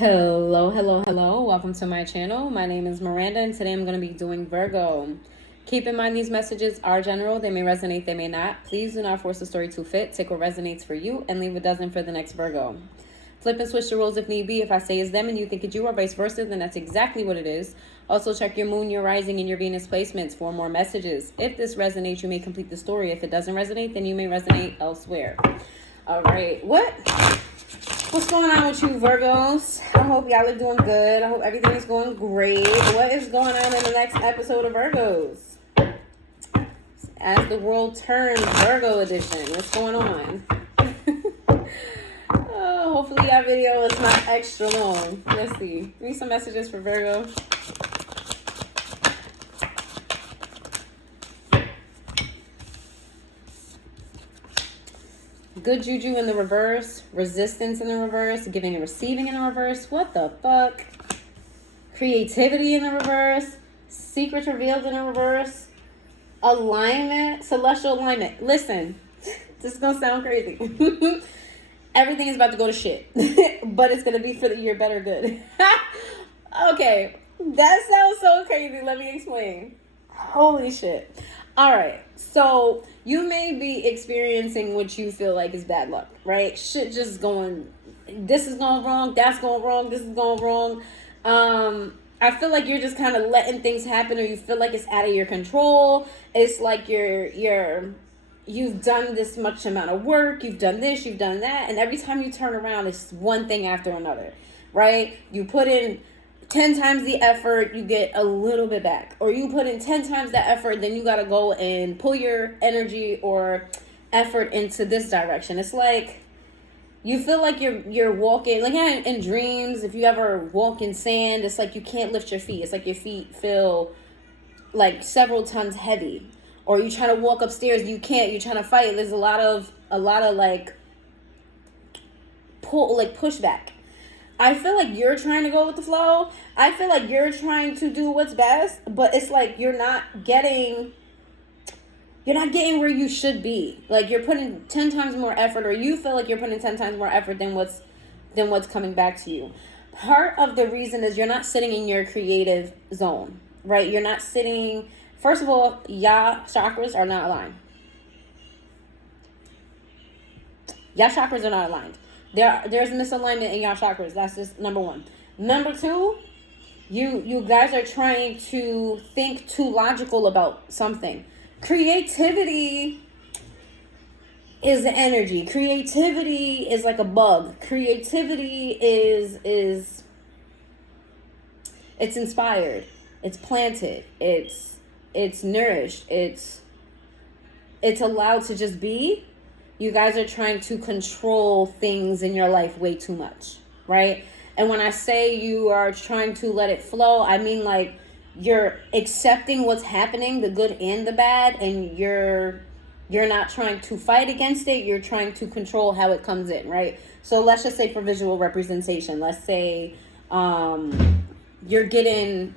Hello, hello, hello. Welcome to my channel. My name is Miranda, and today I'm going to be doing Virgo. Keep in mind these messages are general. They may resonate, they may not. Please do not force the story to fit. Take what resonates for you and leave a dozen for the next Virgo. Flip and switch the roles if need be. If I say it's them and you think it's you or vice versa, then that's exactly what it is. Also, check your moon, your rising, and your Venus placements for more messages. If this resonates, you may complete the story. If it doesn't resonate, then you may resonate elsewhere. All right. What's going on with you, Virgos? I hope y'all are doing good. I hope everything is going great. What is going on in the next episode of Virgos? As the world turns, Virgo edition. What's going on? Hopefully that video is not extra long. Let's see. Give me some messages for Virgo. Good juju in the reverse, resistance in the reverse, giving and receiving in the reverse. What the fuck? Creativity in the reverse, secrets revealed in the reverse, alignment, celestial alignment. Listen, this is gonna sound crazy. Everything is about to go to shit, but it's gonna be for the year better good. Okay, that sounds so crazy. Let me explain. Holy shit. All right, so you may be experiencing what you feel like is bad luck, right? Shit just going, this is going wrong, that's going wrong, this is going wrong. I feel like you're just kind of letting things happen, or you feel like it's out of your control. It's like you've done this much amount of work, you've done this, you've done that, and every time you turn around, it's one thing after another, right? You put in 10 times the effort, you get a little bit back. Or you put in 10 times the effort, then you got to go and pull your energy or effort into this direction. It's like you feel like you're walking, like in dreams, if you ever walk in sand, it's like you can't lift your feet. It's like your feet feel like several tons heavy. Or you try to walk upstairs, you can't, you're trying to fight. There's a lot of like pushback. I feel like you're trying to go with the flow. I feel like you're trying to do what's best, but it's like you're not getting where you should be. Like you're putting 10 times more effort, or you feel like you're putting 10 times more effort than what's coming back to you. Part of the reason is you're not sitting in your creative zone, right? You're not sitting, first of all, y'all chakras are not aligned. Y'all chakras are not aligned. There's misalignment in y'all chakras. That's just number one. Number two, you guys are trying to think too logical about something. Creativity is the energy. Creativity is like a bug. Creativity is it's inspired. It's planted. It's nourished. It's allowed to just be. You guys are trying to control things in your life way too much, right? And when I say you are trying to let it flow, I mean like you're accepting what's happening, the good and the bad, and you're not trying to fight against it. You're trying to control how it comes in, right? So let's just say for visual representation, let's say you're getting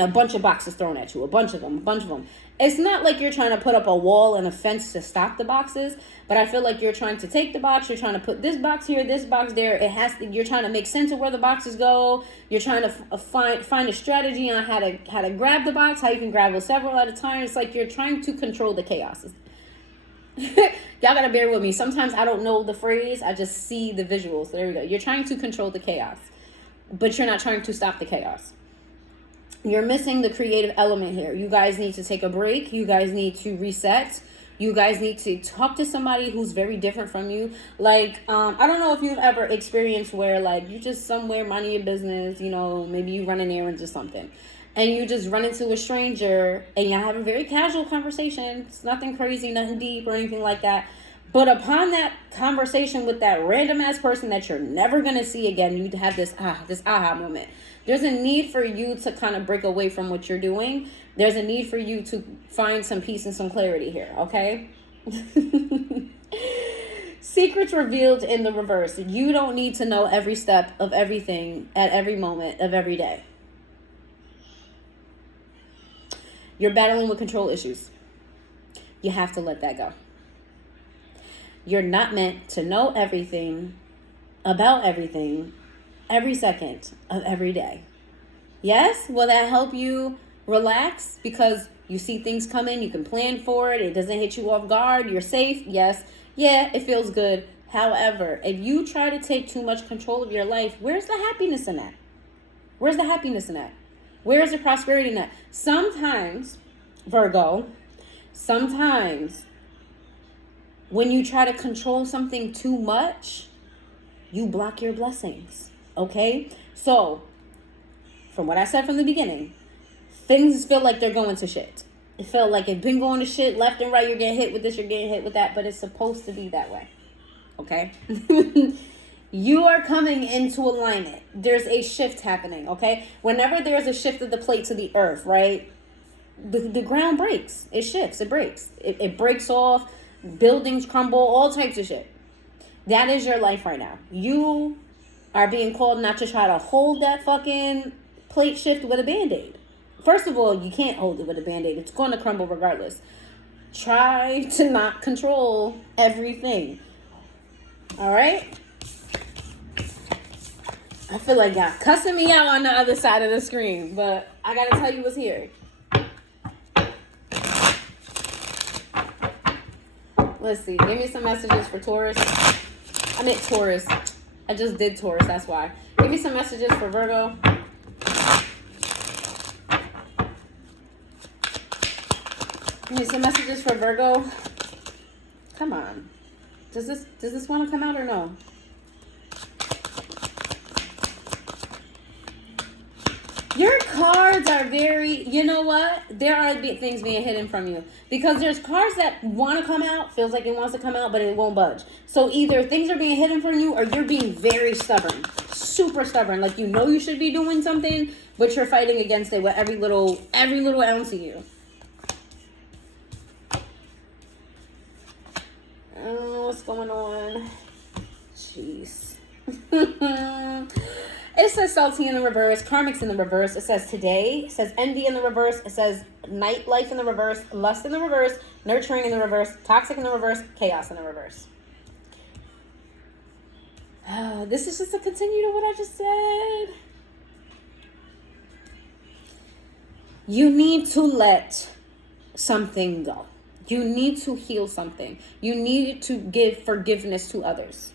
a bunch of boxes thrown at you, a bunch of them. It's not like you're trying to put up a wall and a fence to stop the boxes, but I feel like you're trying to take the box, you're trying to put this box here, this box there. You're trying to make sense of where the boxes go. You're trying to find a strategy on how to grab the box, how you can grab it several at a time. It's like you're trying to control the chaos. Y'all gotta bear with me. Sometimes I don't know the phrase, I just see the visuals. There we go. You're trying to control the chaos, but you're not trying to stop the chaos. You're missing the creative element here. You guys need to take a break. You guys need to reset. You guys need to talk to somebody who's very different from you. Like, I don't know if you've ever experienced where, like, you just somewhere minding your business, you know, maybe you run an errand or something, and you just run into a stranger, and you have a very casual conversation. It's nothing crazy, nothing deep or anything like that. But upon that conversation with that random ass person that you're never going to see again, you'd have this aha moment. There's a need for you to kind of break away from what you're doing. There's a need for you to find some peace and some clarity here, okay? Secrets revealed in the reverse. You don't need to know every step of everything at every moment of every day. You're battling with control issues. You have to let that go. You're not meant to know everything about everything every second of every day. Yes? Will that help you relax? Because you see things coming, you can plan for it, it doesn't hit you off guard, you're safe. Yes. Yeah, it feels good. However, if you try to take too much control of your life, where's the happiness in that? Where's the happiness in that? Where's the prosperity in that? Sometimes, Virgo, sometimes when you try to control something too much, you block your blessings. Okay? So, from what I said from the beginning, things feel like they're going to shit. It felt like it's been going to shit left and right. You're getting hit with this, you're getting hit with that, but it's supposed to be that way. Okay? You are coming into alignment. There's a shift happening, okay? Whenever there's a shift of the plate to the earth, right? The ground breaks. It shifts. It breaks. It breaks off. Buildings crumble. All types of shit. That is your life right now. You are being called not to try to hold that fucking plate shift with a Band-Aid. First of all, you can't hold it with a Band-Aid. It's going to crumble regardless. Try to not control everything. All right? I feel like y'all cussing me out on the other side of the screen, but I gotta tell you what's here. Let's see. Give me some messages for Taurus. I meant Taurus. I just did Taurus, that's why. Give me some messages for Virgo. Give me some messages for Virgo. Come on. Does this want to come out or no? Your cards are very, you know what? There are things being hidden from you. Because there's cards that want to come out, feels like it wants to come out, but it won't budge. So either things are being hidden from you or you're being very stubborn. Super stubborn. Like you know you should be doing something, but you're fighting against it with every little ounce of you. What's going on? Jeez. It says salty in the reverse, karmic's in the reverse. It says today. It says envy in the reverse. It says nightlife in the reverse, lust in the reverse, nurturing in the reverse, toxic in the reverse, chaos in the reverse. This is just a continue to what I just said. You need to let something go. You need to heal something. You need to give forgiveness to others.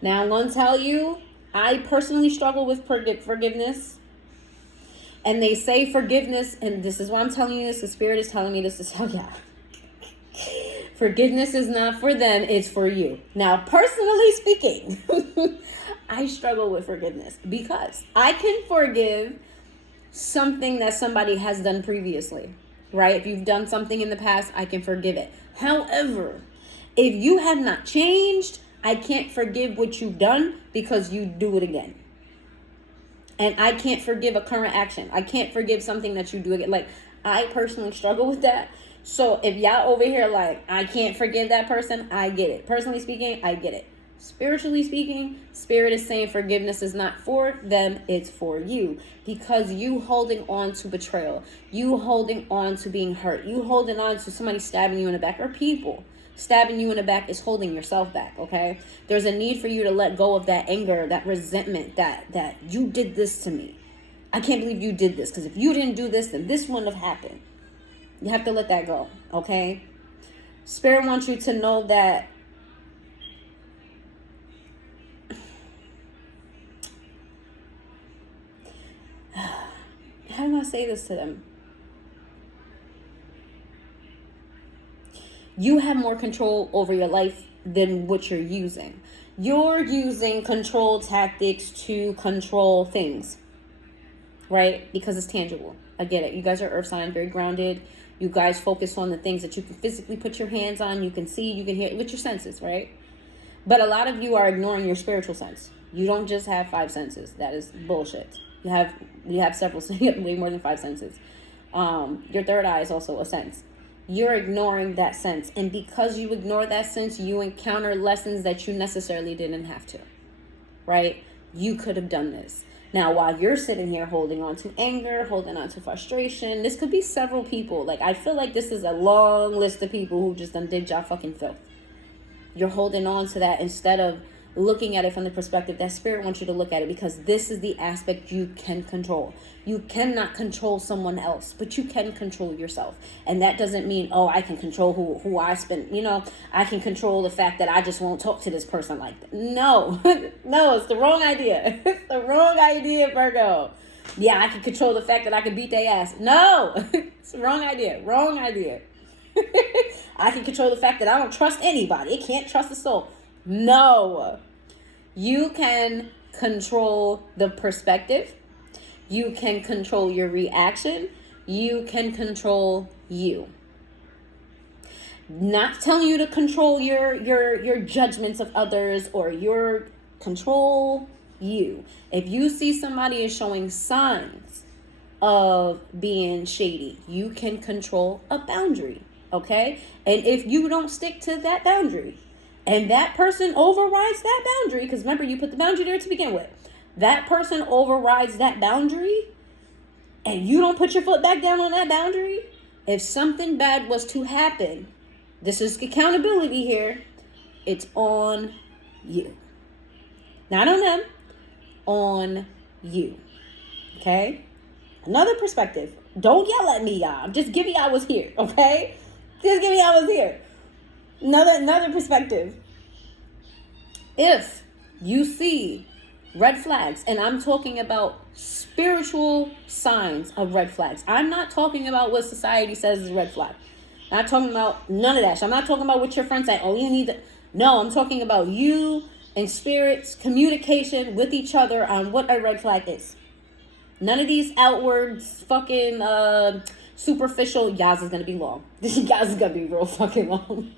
Now, I'm going to tell you, I personally struggle with forgiveness. And they say forgiveness, and this is why I'm telling you this, the Spirit is telling me this to tell you. Forgiveness is not for them, it's for you. Now, personally speaking, I struggle with forgiveness because I can forgive something that somebody has done previously, right? If you've done something in the past, I can forgive it. However, if you have not changed, I can't forgive what you've done because you do it again. And I can't forgive a current action. I can't forgive something that you do again. Like, I personally struggle with that. So if y'all over here like, I can't forgive that person, I get it. Personally speaking, I get it. Spiritually speaking, Spirit is saying forgiveness is not for them, it's for you. Because you holding on to betrayal, you holding on to being hurt, you holding on to somebody stabbing you in the back, or people stabbing you in the back is holding yourself back, okay? There's a need for you to let go of that anger, that resentment, that you did this to me. I can't believe you did this, because if you didn't do this, then this wouldn't have happened. You have to let that go, okay? Spirit wants you to know that how do I say this to them? You have more control over your life than what you're using. You're using control tactics to control things, right? Because it's tangible. I get it. You guys are earth sign, very grounded. You guys focus on the things that you can physically put your hands on. You can see, you can hear, with your senses, right? But a lot of you are ignoring your spiritual sense. You don't just have 5 senses. That is bullshit. You have several, you have way more than 5 senses. Your third eye is also a sense. You're ignoring that sense. And because you ignore that sense, you encounter lessons that you necessarily didn't have to, right? You could have done this. Now, while you're sitting here holding on to anger, holding on to frustration, this could be several people. Like, I feel like this is a long list of people who just done did y'all fucking filth. You're holding on to that instead of looking at it from the perspective that Spirit wants you to look at it, because this is the aspect you can control. You cannot control someone else, but you can control yourself. And that doesn't mean, oh, I can control who I spend, I can control the fact that I just won't talk to this person like that. No, no, it's the wrong idea. It's the wrong idea, Virgo. Yeah, I can control the fact that I can beat their ass. No, it's the wrong idea. Wrong idea. I can control the fact that I don't trust anybody. It can't trust a soul. No. You can control the perspective. You can control your reaction. You can control you. Not telling you to control your judgments of others or your control you. If you see somebody is showing signs of being shady, you can control a boundary, okay? And if you don't stick to that boundary and that person overrides that boundary, because remember, you put the boundary there to begin with, that person overrides that boundary and you don't put your foot back down on that boundary, if something bad was to happen, this is accountability here, it's on you. Not on them, on you. Okay? Another perspective. Don't yell at me, y'all. Just give me I was here, okay? Just give me I was here. Another perspective. If you see red flags, and I'm talking about spiritual signs of red flags. I'm not talking about what society says is a red flag. I'm not talking about none of that. I'm not talking about what your friends say. Oh, you need to. No, I'm talking about you and spirits, communication with each other on what a red flag is. None of these outwards fucking superficial. Yaz is gonna be long. Yaz is gonna be real fucking long.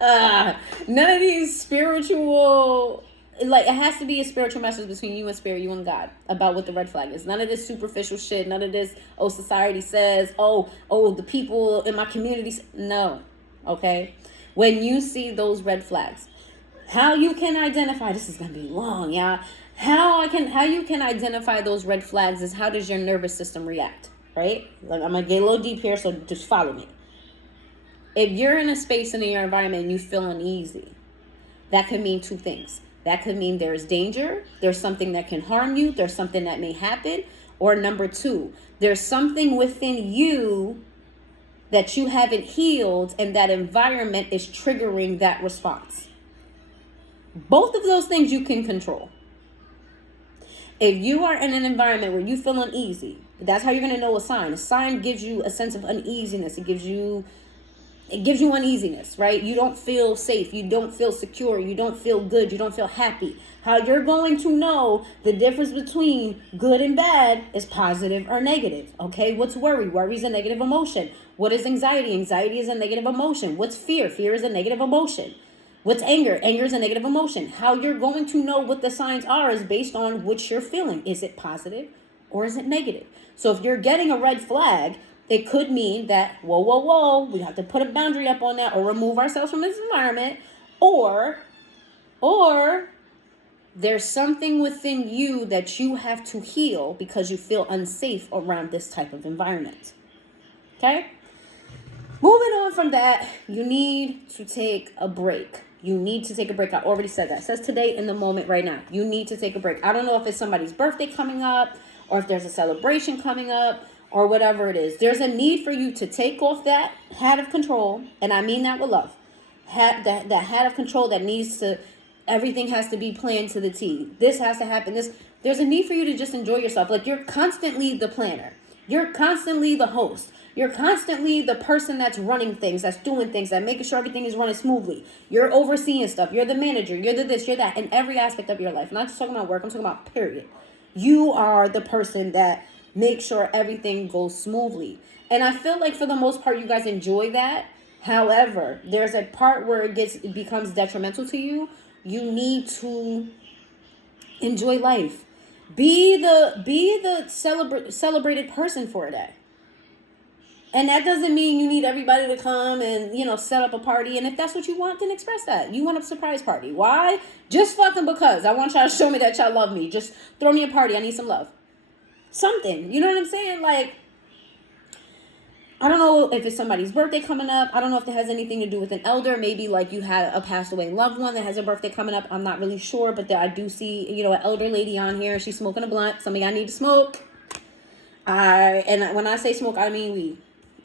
None of these spiritual. Like, it has to be a spiritual message between you and spirit, you and God, about what the red flag is. None of this superficial shit. None of this, oh, society says, oh, the people in my community. No. Okay? When you see those red flags, how you can identify, this is going to be long, yeah. How you can identify those red flags is, how does your nervous system react, right? Like, I'm going to get a little deep here, so just follow me. If you're in a space in your environment and you feel uneasy, that could mean two things. That could mean there's danger, there's something that can harm you, there's something that may happen, or number two, there's something within you that you haven't healed and that environment is triggering that response. Both of those things you can control. If you are in an environment where you feel uneasy, that's how you're going to know a sign. A sign gives you a sense of uneasiness. It gives you uneasiness, right? You don't feel safe. You don't feel secure. You don't feel good. You don't feel happy. How you're going to know the difference between good and bad is positive or negative, okay? What's worry? Worry is a negative emotion. What is anxiety? Anxiety is a negative emotion. What's fear? Fear is a negative emotion. What's anger? Anger is a negative emotion. How you're going to know what the signs are is based on what you're feeling. Is it positive or is it negative? So if you're getting a red flag, it could mean that, whoa, we have to put a boundary up on that or remove ourselves from this environment. Or there's something within you that you have to heal because you feel unsafe around this type of environment. Okay? Moving on from that, you need to take a break. You need to take a break. I already said that. It says today, in the moment, right now. You need to take a break. I don't know if it's somebody's birthday coming up or if there's a celebration coming up, or whatever it is. There's a need for you to take off that hat of control, and I mean that with love. That hat of control that needs to, everything has to be planned to the T. This has to happen. There's a need for you to just enjoy yourself. Like, you're constantly the planner. You're constantly the host. You're constantly the person that's running things, that's doing things, that making sure everything is running smoothly. You're overseeing stuff. You're the manager. You're the this, you're that, in every aspect of your life. I'm not just talking about work. I'm talking about period. You are the person that make sure everything goes smoothly. And I feel like for the most part, you guys enjoy that. However, there's a part where it becomes detrimental to you. You need to enjoy life. Be the celebrated person for a day. And that doesn't mean you need everybody to come and, set up a party. And if that's what you want, then express that. You want a surprise party. Why? Just fucking because. I want y'all to show me that y'all love me. Just throw me a party. I need some love. Something, you know what I'm saying? Like, I don't know if it's somebody's birthday coming up. I don't know if it has anything to do with an elder. Maybe like you had a passed away loved one that has a birthday coming up. I'm not really sure, but I do see, you know, an elder lady on here. She's smoking a blunt. Some of y'all need to smoke. And when I say smoke, I mean weed.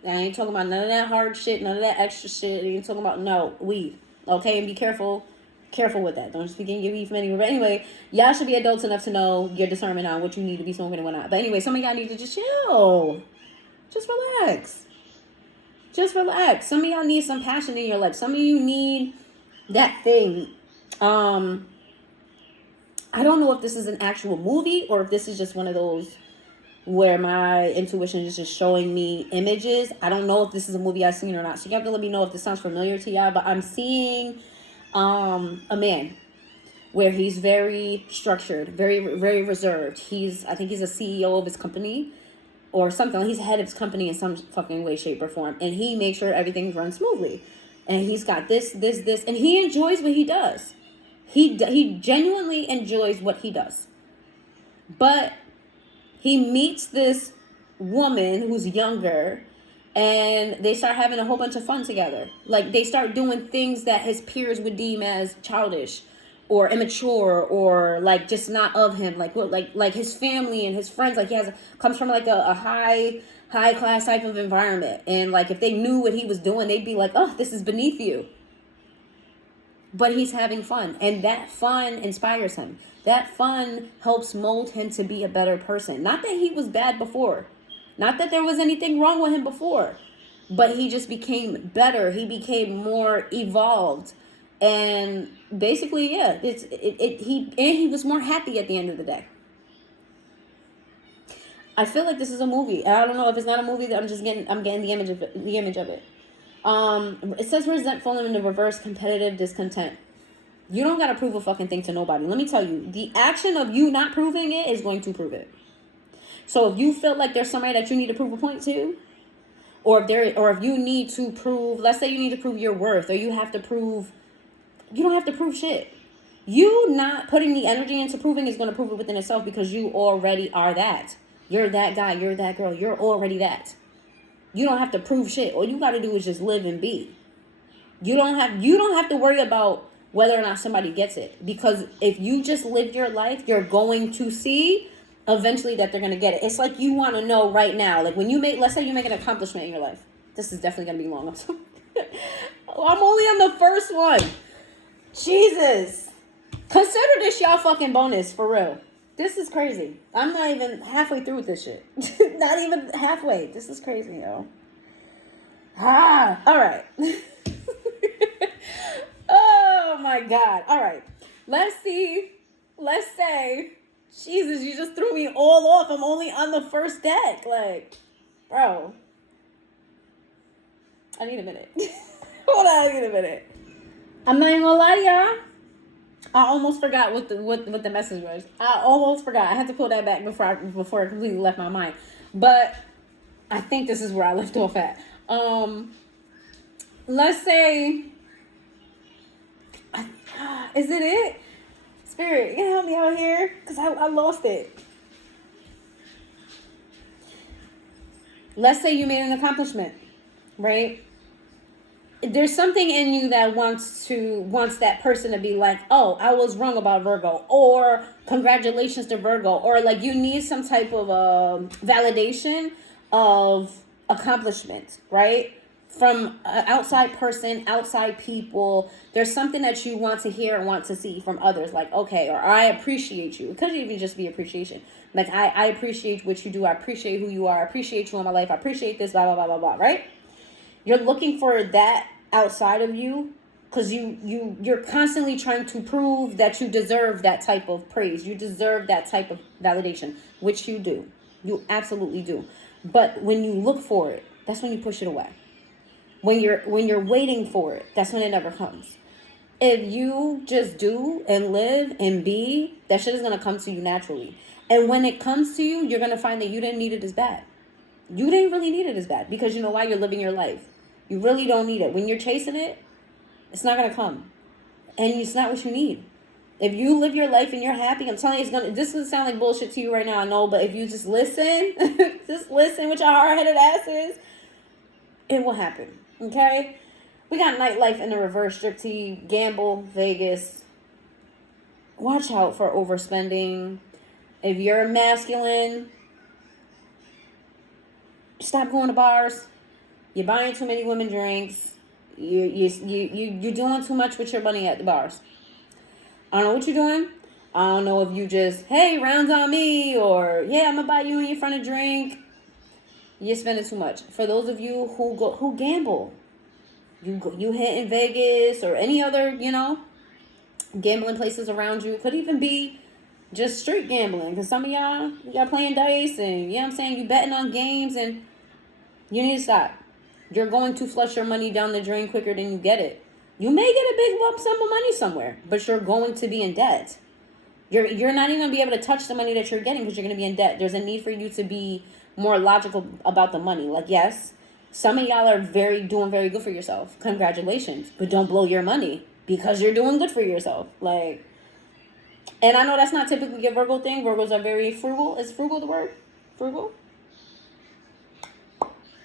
I ain't talking about none of that hard shit, none of that extra shit. I ain't talking about, no, weed. Okay, and be careful. Careful with that. Don't just be getting your weed from anywhere. But anyway, y'all should be adults enough to know your discernment on what you need to be smoking and what not. But anyway, some of y'all need to just chill. Just relax. Just relax. Some of y'all need some passion in your life. Some of you need that thing. I don't know if this is an actual movie or if this is just one of those where my intuition is just showing me images. I don't know if this is a movie I've seen or not. So you have to let me know if this sounds familiar to y'all. But I'm seeing a man where he's very structured, very, very reserved. I think he's a CEO of his company. Or something. He's head of his company in some fucking way, shape, or form. And he makes sure everything runs smoothly. And he's got this. And he enjoys what he does. He genuinely enjoys what he does. But he meets this woman who's younger. And they start having a whole bunch of fun together. Like, they start doing things that his peers would deem as childish. Or immature, or like just not of him, like his family and his friends, like comes from like a high class type of environment, and like if they knew what he was doing, they'd be like, oh, this is beneath you. But he's having fun, and that fun inspires him. That fun helps mold him to be a better person. Not that he was bad before, not that there was anything wrong with him before, but he just became better. He became more evolved. And basically, yeah, he was more happy at the end of the day. I feel like this is a movie. I don't know if it's not a movie. That I'm getting the image of it. It says resentful in the reverse, competitive discontent. You don't gotta prove a fucking thing to nobody. Let me tell you, the action of you not proving it is going to prove it. So if you feel like there's somebody that you need to prove a point to, or if you need to prove, let's say you need to prove your worth, or you have to prove. You don't have to prove shit. You not putting the energy into proving is going to prove it within itself, because you already are that. You're that guy. You're that girl. You're already that. You don't have to prove shit. All you got to do is just live and be. You don't have to worry about whether or not somebody gets it, because if you just live your life, you're going to see eventually that they're going to get it. It's like you want to know right now. Like when let's say you make an accomplishment in your life. This is definitely going to be long. I'm only on the first one. Jesus. Consider this y'all fucking bonus, for real. This is crazy. I'm not even halfway through with this shit. Not even halfway. This is crazy, yo. All right. Oh my God. All right. Let's see. Let's say, Jesus, you just threw me all off. I'm only on the first deck. Like, bro. I need a minute. Hold on, I need a minute. I'm not even gonna lie to y'all. I almost forgot what the message was. I almost forgot. I had to pull that back before it completely left my mind. But I think this is where I left off at. Let's say, is it? Spirit, you can help me out here, because I lost it. Let's say you made an accomplishment, right? There's something in you that wants that person to be like, oh, I was wrong about Virgo, or congratulations to Virgo, or like you need some type of validation of accomplishment, right? From an outside person, outside people. There's something that you want to hear and want to see from others, like, okay, or I appreciate you. It could even just be appreciation. Like, I appreciate what you do. I appreciate who you are. I appreciate you in my life. I appreciate this, blah, blah, blah, blah, blah, right? You're looking for that outside of you, because you're constantly trying to prove that you deserve that type of praise. You deserve that type of validation, which you do. You absolutely do. But when you look for it, that's when you push it away. When you're waiting for it, that's when it never comes. If you just do and live and be, that shit is going to come to you naturally. And when it comes to you, you're going to find that you didn't need it as bad. You didn't really need it as bad, because you know why? You're living your life. You really don't need it. When you're chasing it, it's not going to come. And it's not what you need. If you live your life and you're happy, I'm telling you, this is going to sound like bullshit to you right now, I know, but if you just listen, just listen with your hard-headed asses, it will happen. Okay? We got nightlife in the reverse, striptease, gamble, Vegas. Watch out for overspending. If you're a masculine, stop going to bars. You're buying too many women drinks. You're doing too much with your money at the bars. I don't know what you're doing. I don't know if you just, hey, rounds on me, or yeah, I'm gonna buy you and your friend a drink. You're spending too much. For those of you who gamble, you hit in Vegas or any other, gambling places around you. Could even be just street gambling, because some of y'all playing dice, and you know what I'm saying, you betting on games, and you need to stop. You're going to flush your money down the drain quicker than you get it. You may get a big lump sum of money somewhere, but you're going to be in debt. You're not even going to be able to touch the money that you're getting because you're going to be in debt. There's a need for you to be more logical about the money. Like, yes, some of y'all are doing very good for yourself. Congratulations. But don't blow your money because you're doing good for yourself. Like, and I know that's not typically a Virgo thing. Virgos are very frugal. Is frugal the word? Frugal?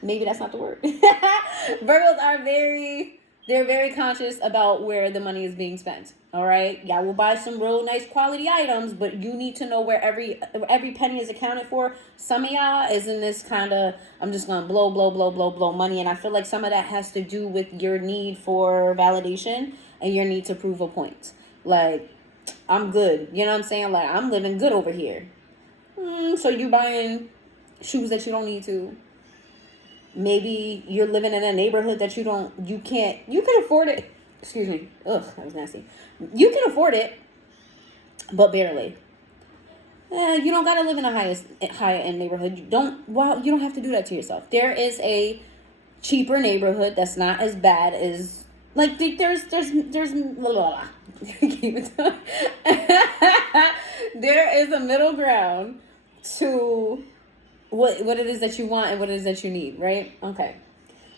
Maybe that's not the word. Virgos are they're very conscious about where the money is being spent. All right. Y'all will buy some real nice quality items, but you need to know where every penny is accounted for. Some of y'all is in this kind of, I'm just going to blow money. And I feel like some of that has to do with your need for validation and your need to prove a point. Like, I'm good. You know what I'm saying? Like, I'm living good over here. So you buying shoes that you don't need to. Maybe you're living in a neighborhood that you can afford it. Excuse me. Ugh, that was nasty. You can afford it, but barely. You don't gotta live in a higher end neighborhood. You don't have to do that to yourself. There is a cheaper neighborhood that's not as bad as, like, there's blah, blah, blah. There is a middle ground to what it is that you want and what it is that you need, right? Okay.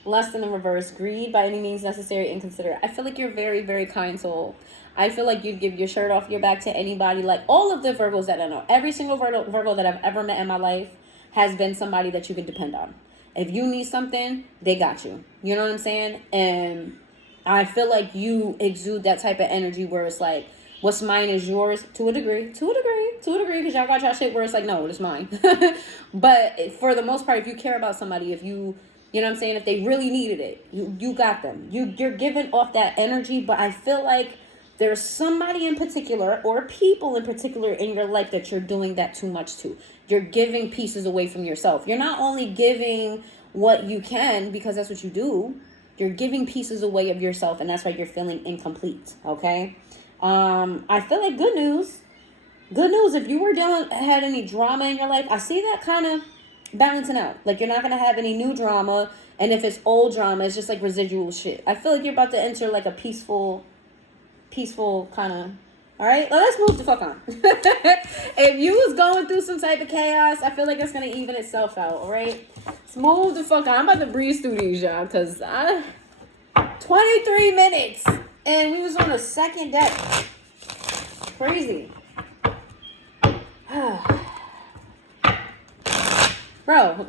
Lust in the reverse. Greed by any means necessary, inconsiderate. I feel like you're very, very kind soul. I feel like you'd give your shirt off your back to anybody. Like, all of the Virgos that I know, every single Virgo that I've ever met in my life has been somebody that you can depend on. If you need something, they got you. You know what I'm saying? And I feel like you exude that type of energy where it's like, what's mine is yours, to a degree, because y'all got y'all shit where it's like, no, it's mine. But for the most part, if you care about somebody, if you know what I'm saying, if they really needed it, you got them. You're giving off that energy, but I feel like there's somebody in particular or people in particular in your life that you're doing that too much to. You're giving pieces away from yourself. You're not only giving what you can, because that's what you do, you're giving pieces away of yourself, and that's why you're feeling incomplete, okay? I feel like good news, if you had any drama in your life, I see that kind of balancing out. Like, you're not going to have any new drama, and if it's old drama, it's just like residual shit. I feel like you're about to enter like a peaceful kind of, all right? Well, let's move the fuck on. If you was going through some type of chaos, I feel like it's going to even itself out, all right? Let's move the fuck on. I'm about to breeze through these, y'all, because 23 minutes. And we was on a second deck. Crazy. Bro,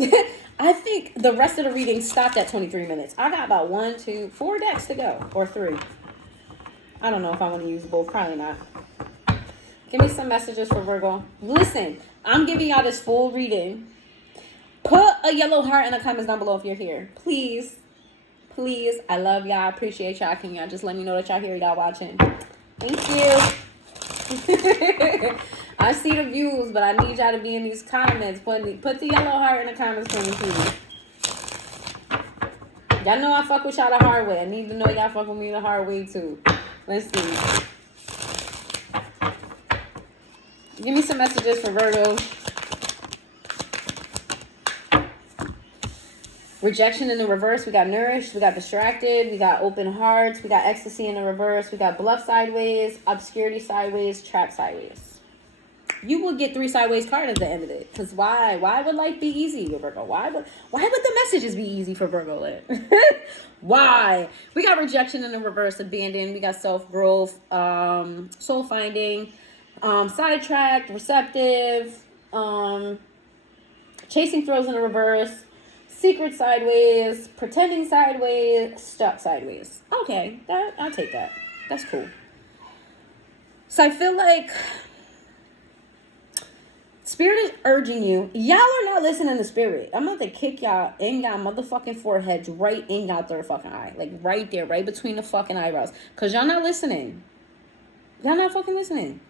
I think the rest of the reading stopped at 23 minutes. I got about 1, 2, 4 decks to go. Or 3. I don't know if I want to use both. Probably not. Give me some messages for Virgo. Listen, I'm giving y'all this full reading. Put a yellow heart in the comments down below if you're here. Please. Please, I love y'all. Appreciate y'all. Can y'all just let me know that y'all here, y'all watching? Thank you. I see the views, but I need y'all to be in these comments. Put the yellow heart in the comments for me, please. Y'all know I fuck with y'all the hard way. I need to know y'all fuck with me the hard way, too. Let's see. Give me some messages for Virgo. Rejection in the reverse. We got nourished. We got distracted. We got open hearts. We got ecstasy in the reverse. We got bluff sideways, obscurity sideways, trap sideways. You will get 3 sideways cards at the end of it. Because why? Why would life be easy, Virgo? Why would the messages be easy for Virgo? Why? We got rejection in the reverse, abandon. We got self-growth, soul finding, sidetracked, receptive, chasing throws in the reverse, secret sideways, pretending sideways, stuck sideways. Okay, I'll take that. That's cool. So I feel like Spirit is urging you. Y'all are not listening to Spirit. I'm about to kick y'all in y'all motherfucking foreheads, right in y'all third fucking eye. Like right there, right between the fucking eyebrows. Because y'all not listening. Y'all not fucking listening.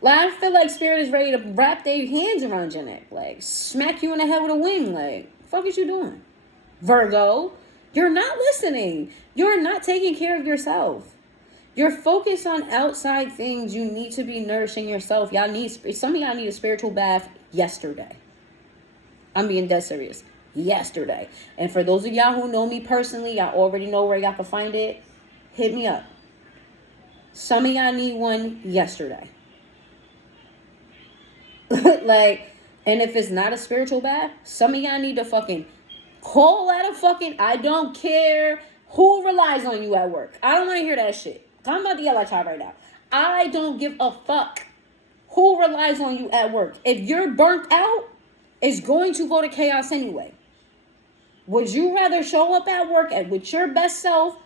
Like, I feel like Spirit is ready to wrap their hands around your neck. Like, smack you in the head with a wing. Like, fuck is you doing? Virgo, you're not listening. You're not taking care of yourself. You're focused on outside things. You need to be nourishing yourself. Some of y'all need a spiritual bath yesterday. I'm being dead serious. Yesterday. And for those of y'all who know me personally, y'all already know where y'all can find it. Hit me up. Some of y'all need one yesterday. Like, and if it's not a spiritual bath, some of y'all need to fucking call out a fucking, I don't care who relies on you at work. I don't want to hear that shit. I'm about to yell at y'all right now. I don't give a fuck who relies on you at work. If you're burnt out, it's going to go to chaos anyway. Would you rather show up at work with your best self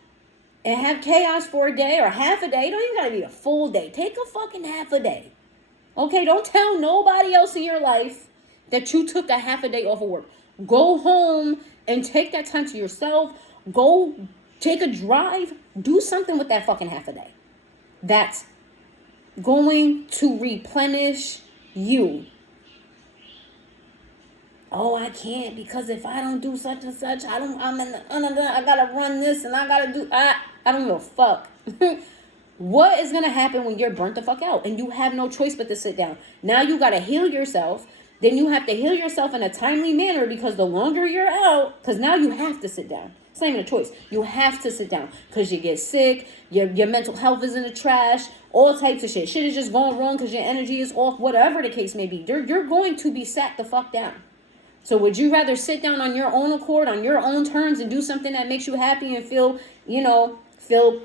and have chaos for a day or half a day? Don't even gotta be a full day. Take a fucking half a day. Okay, don't tell nobody else in your life that you took a half a day off of work. Go home and take that time to yourself. Go take a drive. Do something with that fucking half a day. That's going to replenish you. Oh, I can't because if I don't do such and such, I gotta run this and I gotta do, I don't give a fuck. What is going to happen when you're burnt the fuck out and you have no choice but to sit down? Now you got to heal yourself. Then you have to heal yourself in a timely manner because the longer you're out, because now you have to sit down. It's not even a choice. You have to sit down because you get sick. Your mental health is in the trash. All types of shit. Shit is just going wrong because your energy is off. Whatever the case may be. You're going to be sat the fuck down. So would you rather sit down on your own accord, on your own terms, and do something that makes you happy and feel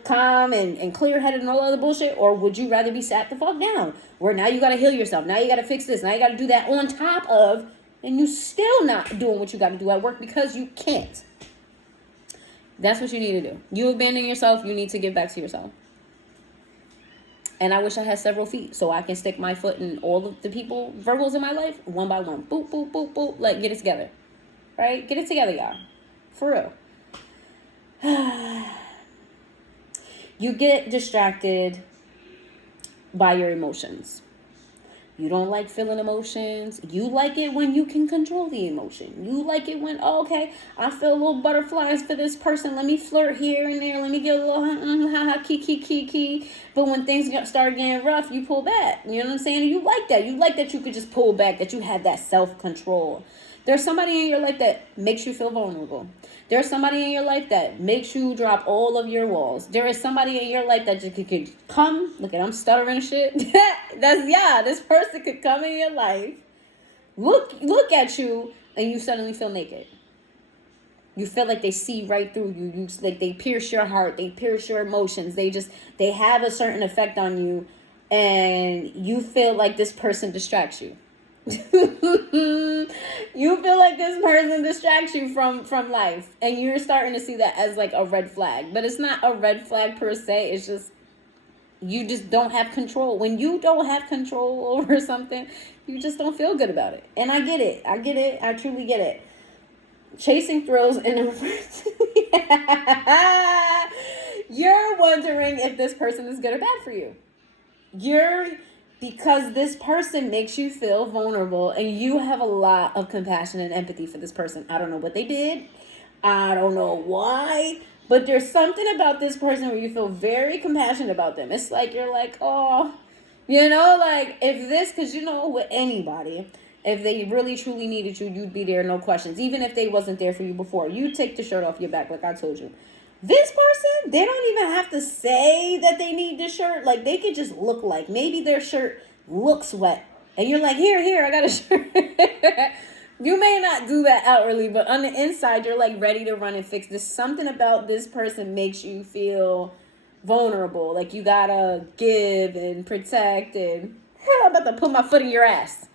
calm and clear-headed and all other bullshit? Or would you rather be sat the fuck down? Where now you got to heal yourself. Now you got to fix this. Now you got to do that on top of, and you still not doing what you got to do at work because you can't. That's what you need to do. You abandon yourself. You need to give back to yourself. And I wish I had several feet so I can stick my foot in all of the people, Virgos in my life, one by one. Boop, boop, boop, boop. Like, get it together. Right? Get it together, y'all. For real. You get distracted by your emotions. You don't like feeling emotions. You like it when you can control the emotion. You like it when, okay, I feel little butterflies for this person. Let me flirt here and there. Let me get a little key. But when things start getting rough, you pull back. You know what I'm saying? And you like that. You like that you could just pull back, that you have that self-control. There's somebody in your life that makes you feel vulnerable. There's somebody in your life that makes you drop all of your walls. There is somebody in your life that just could come. Look at, I'm stuttering shit. This person could come in your life, look at you, and you suddenly feel naked. You feel like they see right through you. Like they pierce your heart. They pierce your emotions. They have a certain effect on you, and you feel like this person distracts you. You feel like this person distracts you from life, and you're starting to see that as like a red flag. But it's not a red flag per se. It's just you just don't have control. When you don't have control over something, you just don't feel good about it. And I get it. I truly get it. Chasing thrills in a you're wondering if this person is good or bad for you. Because this person makes you feel vulnerable and you have a lot of compassion and empathy for this person. I don't know what they did. I don't know why. But there's something about this person where you feel very compassionate about them. It's like you're like, oh, like if this, because with anybody, if they really truly needed you, you'd be there, no questions. Even if they wasn't there for you before, you take the shirt off your back like I told you. This person, they don't even have to say that they need the shirt. Like, they could just look like, maybe their shirt looks wet. And you're like, here, I got a shirt. You may not do that outwardly, but on the inside, you're like ready to run and fix this. Something about this person makes you feel vulnerable. Like, you gotta give and protect and, I'm about to put my foot in your ass.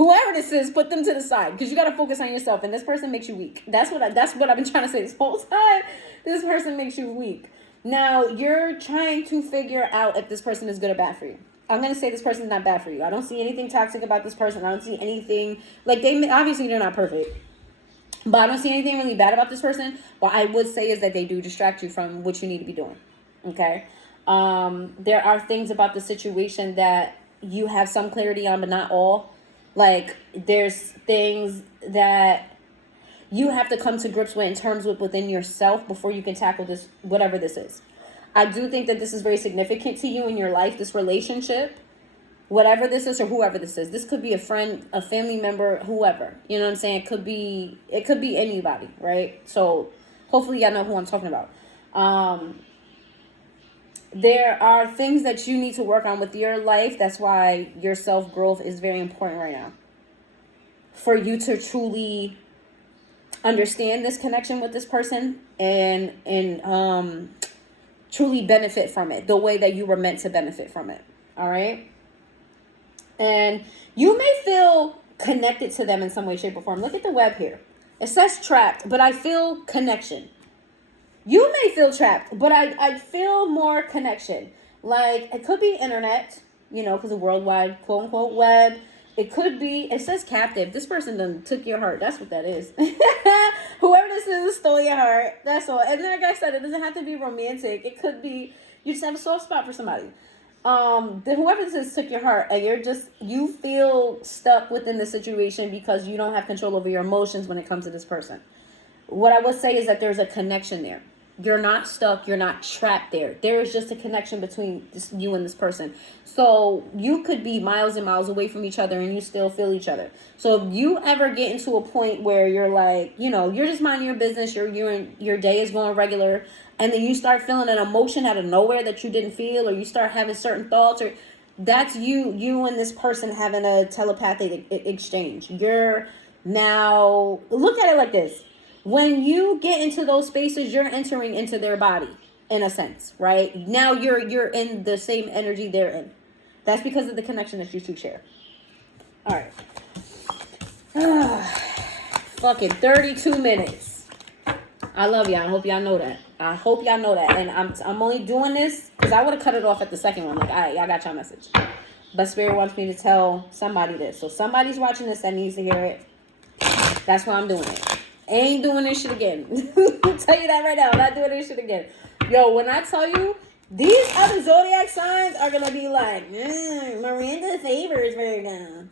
Whoever this is, put them to the side because you got to focus on yourself. And this person makes you weak. That's what I've been trying to say this whole time. This person makes you weak. Now you're trying to figure out if this person is good or bad for you. I'm going to say this person is not bad for you. I don't see anything toxic about this person. I don't see anything like obviously they're not perfect, but I don't see anything really bad about this person. What I would say is that they do distract you from what you need to be doing. Okay. There are things about the situation that you have some clarity on, but not all. Like there's things that you have to come to grips with in terms with within yourself before you can tackle this, whatever this is. I do think that this is very significant to you in your life, this relationship, whatever this is or whoever this is. This could be a friend, a family member, whoever. You know what I'm saying? It could be anybody, right? So hopefully y'all know who I'm talking about. There are things that you need to work on with your life. That's why your self-growth is very important right now. For you to truly understand this connection with this person and truly benefit from it the way that you were meant to benefit from it. All right. And you may feel connected to them in some way, shape, or form. Look at the web here. It says trapped, but I feel connection. You may feel trapped, but I feel more connection. Like it could be internet, because of worldwide quote unquote web. It could be, it says captive. This person done took your heart. That's what that is. Whoever this is stole your heart. That's all. And like I said, it doesn't have to be romantic. It could be, you just have a soft spot for somebody. Whoever this is took your heart. And you feel stuck within the situation because you don't have control over your emotions when it comes to this person. What I would say is that there's a connection there. You're not stuck. You're not trapped there. There is just a connection between you and this person. So you could be miles and miles away from each other and you still feel each other. So if you ever get into a point where you're like, you're just minding your business, your day is going regular, and then you start feeling an emotion out of nowhere that you didn't feel, or you start having certain thoughts, or that's you and this person having a telepathic exchange. You're now, look at it like this. When you get into those spaces, you're entering into their body in a sense, right? Now you're in the same energy they're in. That's because of the connection that you two share. All right. Fucking 32 minutes. I love y'all. I hope y'all know that. And I'm only doing this because I would have cut it off at the second one. Like, all right, y'all got y'all message. But Spirit wants me to tell somebody this. So somebody's watching this that needs to hear it. That's why I'm doing it. Ain't doing this shit again. I'll tell you that right now. I'm not doing this shit again. Yo, when I tell you, these other zodiac signs are going to be like, Miranda favors Virgo.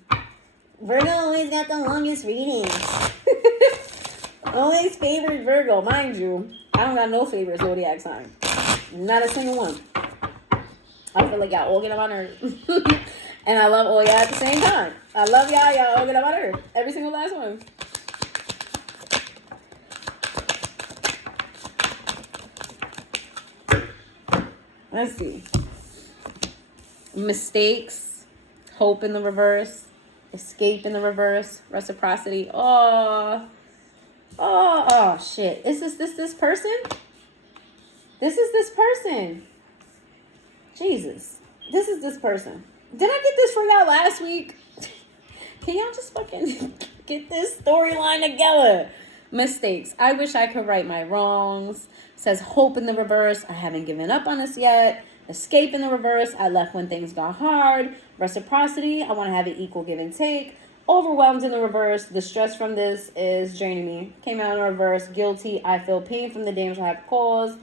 Virgo always got the longest readings. Always favored Virgo. Mind you, I don't got no favorite zodiac sign. Not a single one. I feel like y'all all get on my nerves. And I love all y'all at the same time. I love y'all. Y'all all get on my nerves. Every single last one. Let's see. Mistakes, hope in the reverse, escape in the reverse, reciprocity. Oh, shit. Is this person? This is this person. Jesus. This is this person. Did I get this for y'all last week? Can y'all just fucking get this storyline together? Mistakes. I wish I could right my wrongs. Says hope in the reverse. I haven't given up on this yet. Escape in the reverse. I left when things got hard. Reciprocity. I want to have an equal give and take. Overwhelmed in the reverse. The stress from this is draining me. Came out in reverse. Guilty. I feel pain from the damage I have caused.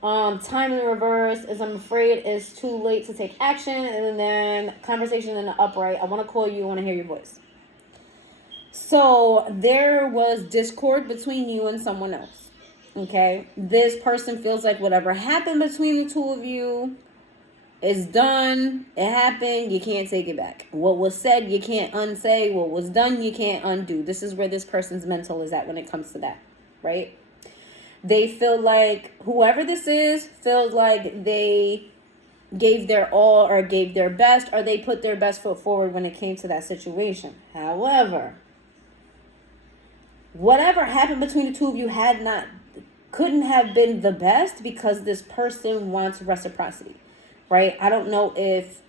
Time in the reverse is I'm afraid it's too late to take action. And then conversation in the upright. I want to call you. I want to hear your voice. So there was discord between you and someone else. Okay, this person feels like whatever happened between the two of you is done. It happened. You can't take it back. What was said, you can't unsay. What was done, you can't undo. This is where this person's mental is at when it comes to that, right? They feel like whoever this is feels like they gave their all or gave their best or they put their best foot forward when it came to that situation. However, whatever happened between the two of you couldn't have been the best because this person wants reciprocity, right? I don't know if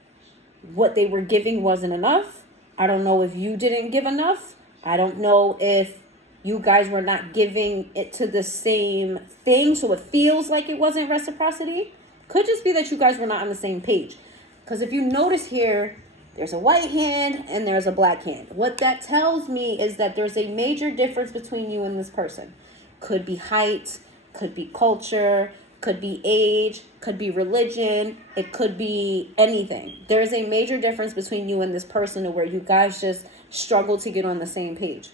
what they were giving wasn't enough. I don't know if you didn't give enough. I don't know if you guys were not giving it to the same thing, so it feels like it wasn't reciprocity. Could just be that you guys were not on the same page. Because if you notice here, there's a white hand and there's a black hand. What that tells me is that there's a major difference between you and this person. Could be height, could be culture, could be age, could be religion, it could be anything. There is a major difference between you and this person where you guys just struggle to get on the same page.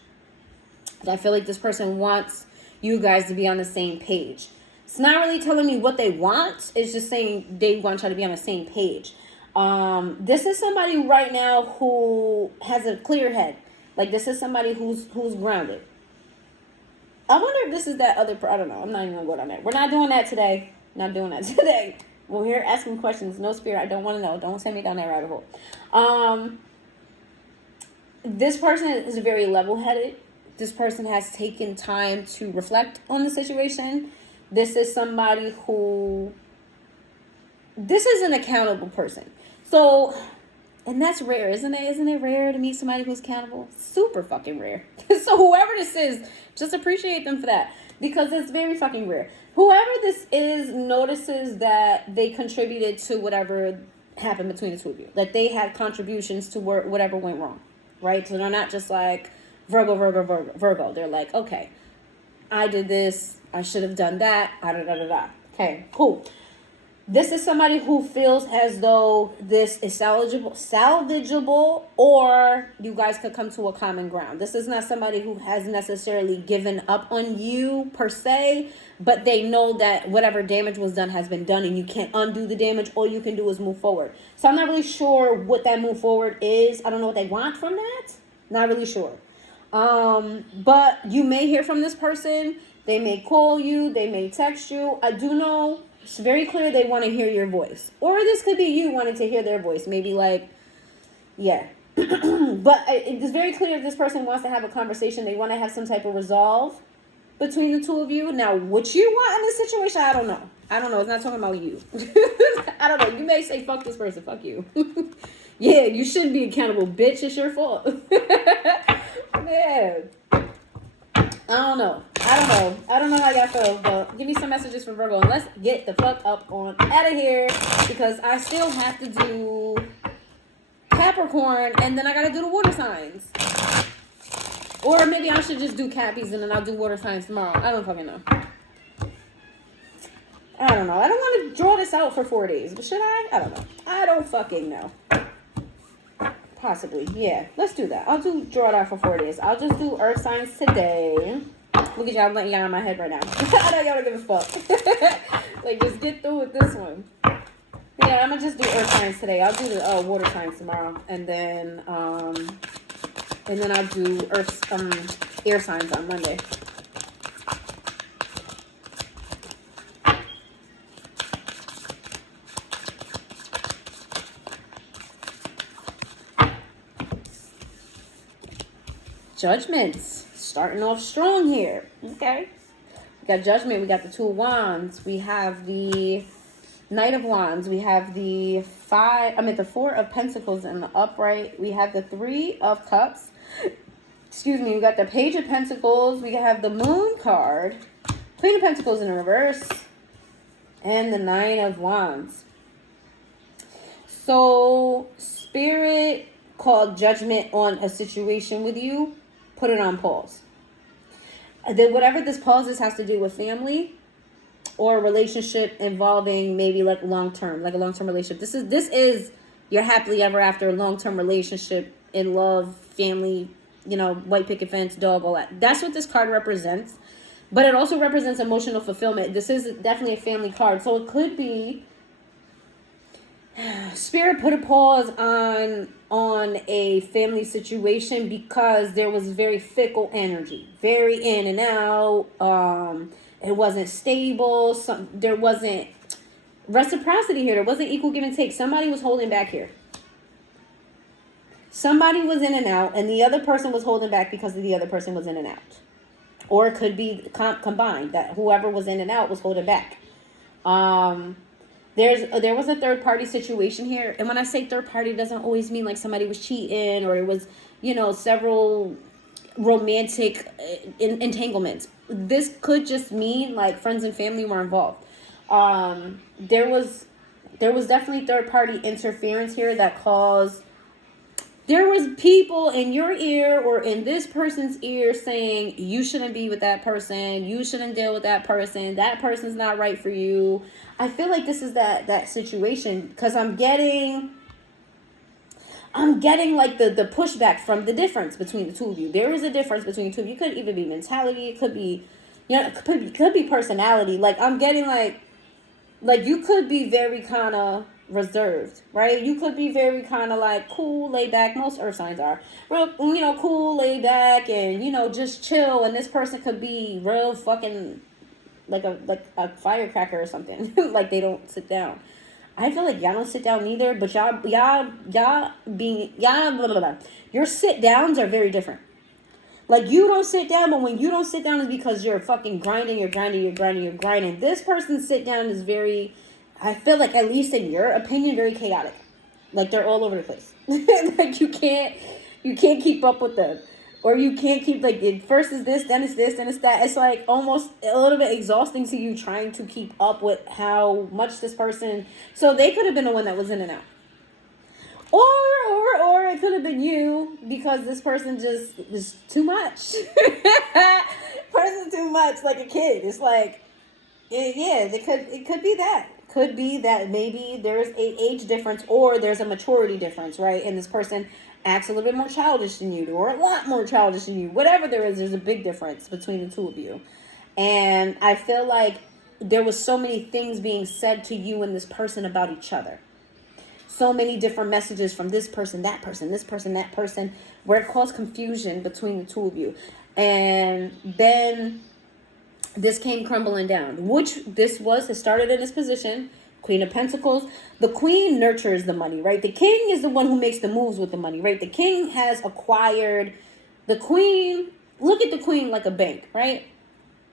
I feel like this person wants you guys to be on the same page. It's not really telling me what they want. It's just saying they want you to be on the same page. This is somebody right now who has a clear head. Like, this is somebody who's grounded. I wonder if this is that other... I don't know. I'm not even going to go down there. We're not doing that today. Not doing that today. We're here asking questions. No, spirit, I don't want to know. Don't send me down that rabbit hole. This person is very level-headed. This person has taken time to reflect on the situation. This is somebody who... This is an accountable person. So, and that's rare, isn't it? Isn't it rare to meet somebody who's accountable? Super fucking rare. So whoever this is, just appreciate them for that. Because it's very fucking rare. Whoever this is notices that they contributed to whatever happened between the two of you. That they had contributions to whatever went wrong. Right? So they're not just like, Virgo. They're like, okay, I did this. I should have done that. Okay, cool. This is somebody who feels as though this is salvageable, or you guys could come to a common ground. This is not somebody who has necessarily given up on you per se, but they know that whatever damage was done has been done and you can't undo the damage. All you can do is move forward. So I'm not really sure what that move forward is. I don't know what they want from that. Not really sure. But you may hear from this person. They may call you. They may text you. I do know it's very clear they want to hear your voice. Or this could be you wanting to hear their voice. Maybe like, yeah. But it's very clear this person wants to have a conversation. They want to have some type of resolve between the two of you. Now, what you want in this situation, I don't know. It's not talking about you. I don't know. You may say, fuck this person. Fuck you. Yeah, you shouldn't be accountable, bitch. It's your fault. Man. I don't know how y'all feel, but give me some messages from Virgo and let's get the fuck up on out of here, because I still have to do Capricorn and then I gotta do the water signs. Or maybe I should just do Cappies and then I'll do water signs tomorrow. I don't fucking know. I don't know. I don't want to draw this out for 4 days, but should I? I don't know. I don't fucking know. Possibly, yeah. Let's do that. I'll draw it out for 4 days. I'll just do earth signs today. Look at y'all, I'm letting y'all in my head right now. I know y'all don't give a fuck. Like, just get through with this one. Yeah, I'm gonna just do earth signs today. I'll do the water signs tomorrow, and then I'll do air signs on Monday. Judgments. Starting off strong here. Okay. We got Judgment. We got the Two of Wands. We have the Knight of Wands. We have the Four of Pentacles in the upright. We have the Three of Cups. Excuse me. We got the Page of Pentacles. We have the Moon card. Queen of Pentacles in reverse. And the Nine of Wands. So, Spirit called judgment on a situation with you. Put it on pause. Then whatever this pause is has to do with family or a relationship involving maybe like a long-term relationship. This is your happily ever after long-term relationship, in love, family, white picket fence, dog, all that. That's what this card represents. But it also represents emotional fulfillment. This is definitely a family card. So it could be Spirit put a pause on a family situation because there was very fickle energy, very in and out. It wasn't stable. There wasn't reciprocity here. There wasn't equal give and take. Somebody was holding back here. Somebody was in and out, and the other person was holding back because the other person was in and out. Or it could be combined, that whoever was in and out was holding back. There was a third party situation here, and when I say third party, it doesn't always mean like somebody was cheating or it was, several romantic entanglements. This could just mean like friends and family were involved. There was definitely third party interference here that caused. There was people in your ear or in this person's ear saying you shouldn't be with that person, you shouldn't deal with that person's not right for you. I feel like this is that situation because I'm getting like the pushback from the difference between the two of you. There is a difference between the two of you. It could even be mentality, it could be, it could be personality. Like I'm getting like you could be very kind of reserved, right? You could be very kind of like cool, laid back. Most earth signs are real, cool, laid back, and just chill. And this person could be real fucking like a firecracker or something. Like they don't sit down. I feel like y'all don't sit down either, but y'all blah, blah, blah. Your sit downs are very different. Like you don't sit down, but when you don't sit down is because you're fucking grinding, you're grinding. This person's sit down is very, I feel like, at least in your opinion, very chaotic. Like they're all over the place. Like you can't keep up with them. Or you can't keep, like, first is this, then it's that. It's like almost a little bit exhausting to you trying to keep up with how much this person, so they could have been the one that was in and out. Or it could have been you because this person just is too much. Person's too much, like a kid. It's like, it could be that. Could be that maybe there's an age difference or there's a maturity difference, right? And this person acts a little bit more childish than you do, or a lot more childish than you. Whatever there is, there's a big difference between the two of you. And I feel like there was so many things being said to you and this person about each other. So many different messages from this person, that person, this person, that person, where it caused confusion between the two of you. And then this came crumbling down, which it started in this position. Queen of Pentacles. The queen nurtures the money, right? The king is the one who makes the moves with the money, right? The king has acquired the queen. Look at the queen like a bank, right?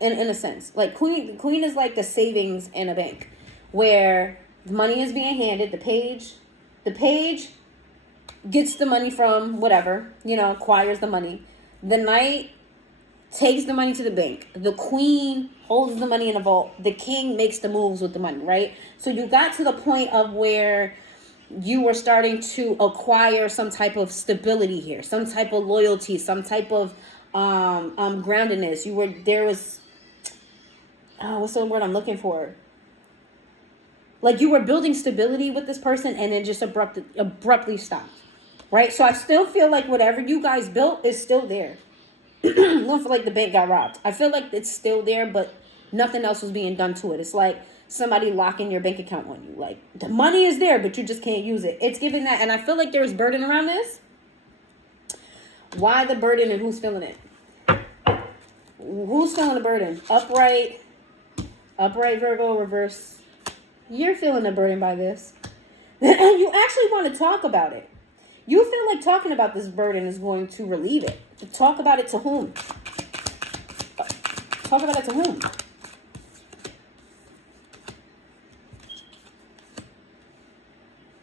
In a sense, like the queen is like the savings in a bank where the money is being handed. The page gets the money from whatever, acquires the money. The knight takes the money to the bank. The queen holds the money in a vault. The king makes the moves with the money, right? So you got to the point of where you were starting to acquire some type of stability here, some type of loyalty, some type of groundedness. What's the word I'm looking for? Like you were building stability with this person and then just abruptly stopped, right? So I still feel like whatever you guys built is still there. I don't feel like the bank got robbed. I feel like it's still there, but nothing else was being done to it. It's like somebody locking your bank account on you. Like the money is there, but you just can't use it. It's giving that. And I feel like there's burden around this. Why the burden and who's feeling it? Who's feeling the burden? Upright Virgo, reverse. You're feeling the burden by this. You actually want to talk about it. You feel like talking about this burden is going to relieve it. Talk about it to whom? Talk about it to whom?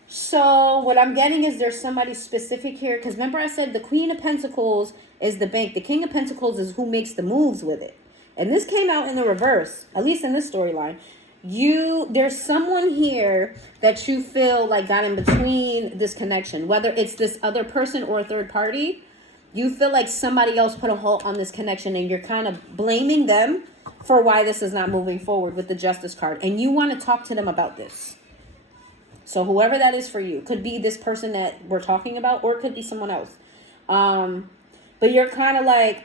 So what I'm getting is there's somebody specific here. Because remember I said the Queen of Pentacles is the bank. The King of Pentacles is who makes the moves with it. And this came out in the reverse, at least in this storyline. There's someone here that you feel like got in between this connection, whether it's this other person or a third party. You feel like somebody else put a halt on this connection and you're kind of blaming them for why this is not moving forward with the Justice card. And you want to talk to them about this. So whoever that is for you, could be this person that we're talking about or it could be someone else. But you're kind of like,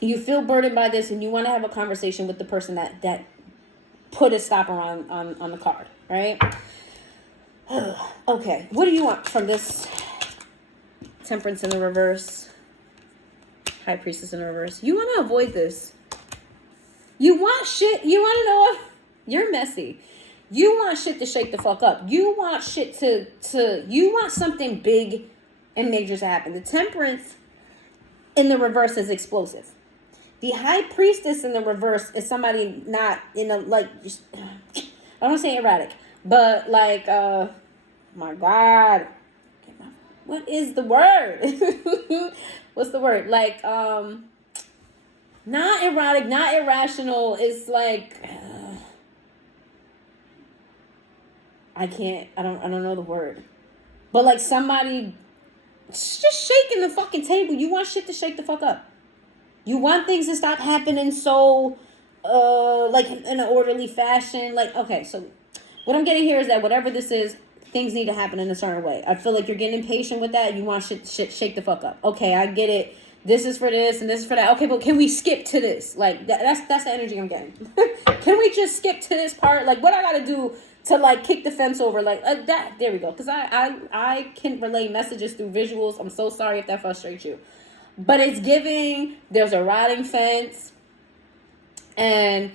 you feel burdened by this and you want to have a conversation with the person that put a stopper on the card, right? Okay, what do you want from this? Temperance in the reverse. High Priestess in the reverse. You want to avoid this. You want shit. You want to know what? You're messy. You want shit to shake the fuck up. You want shit you want something big and major to happen. The Temperance in the reverse is explosive. The High Priestess in the reverse is somebody not in a, like, I don't want to say erratic. But like, my God, what is the word? What's the word? Like, not erotic, not irrational. It's like, I don't know the word. But like somebody just shaking the fucking table. You want shit to shake the fuck up. You want things to stop happening so, like in an orderly fashion. Like, okay, so what I'm getting here is that whatever this is, things need to happen in a certain way. I feel like you're getting impatient with that. You want shit shake the fuck up. Okay, I get it. This is for this and this is for that. Okay, but can we skip to this? Like, that's the energy I'm getting. Can we just skip to this part? Like, what I gotta do to like kick the fence over? Like that. There we go. Because I can relay messages through visuals. I'm so sorry if that frustrates you. But it's giving, there's a rotting fence. And,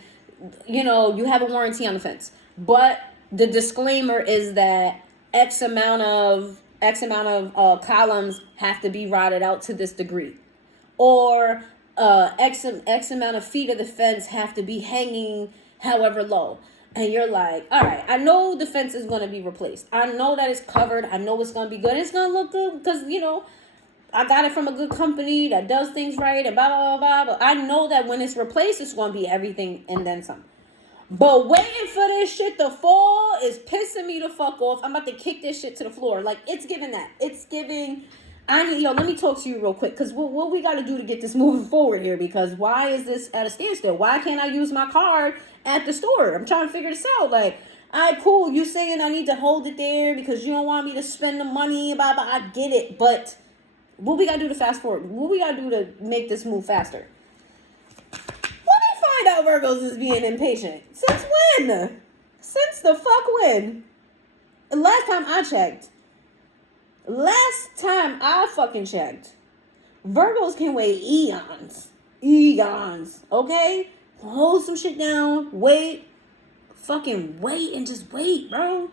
you know, you have a warranty on the fence. But the disclaimer is that X amount of columns have to be rotted out to this degree. Or X amount of feet of the fence have to be hanging however low. And you're like, all right, I know the fence is going to be replaced. I know that it's covered. I know it's going to be good. It's going to look good because, you know, I got it from a good company that does things right and blah, blah, blah, blah. But I know that when it's replaced, it's going to be everything and then some. But waiting for this shit to fall is pissing me the fuck off. I'm about to kick this shit to the floor. Like, it's giving that. It's giving... let me talk to you real quick. Because what we got to do to get this moving forward here? Because why is this at a standstill? Why can't I use my card at the store? I'm trying to figure this out. Like, all right, cool. You saying I need to hold it there because you don't want me to spend the money. Blah, blah. I get it. But what we got to do to fast forward? What we got to do to make this move faster? Find out Virgos is being impatient. Since when? Since the fuck when? Last time I fucking checked, Virgos can wait eons, okay? Hold some shit down, wait, fucking wait and just wait, bro.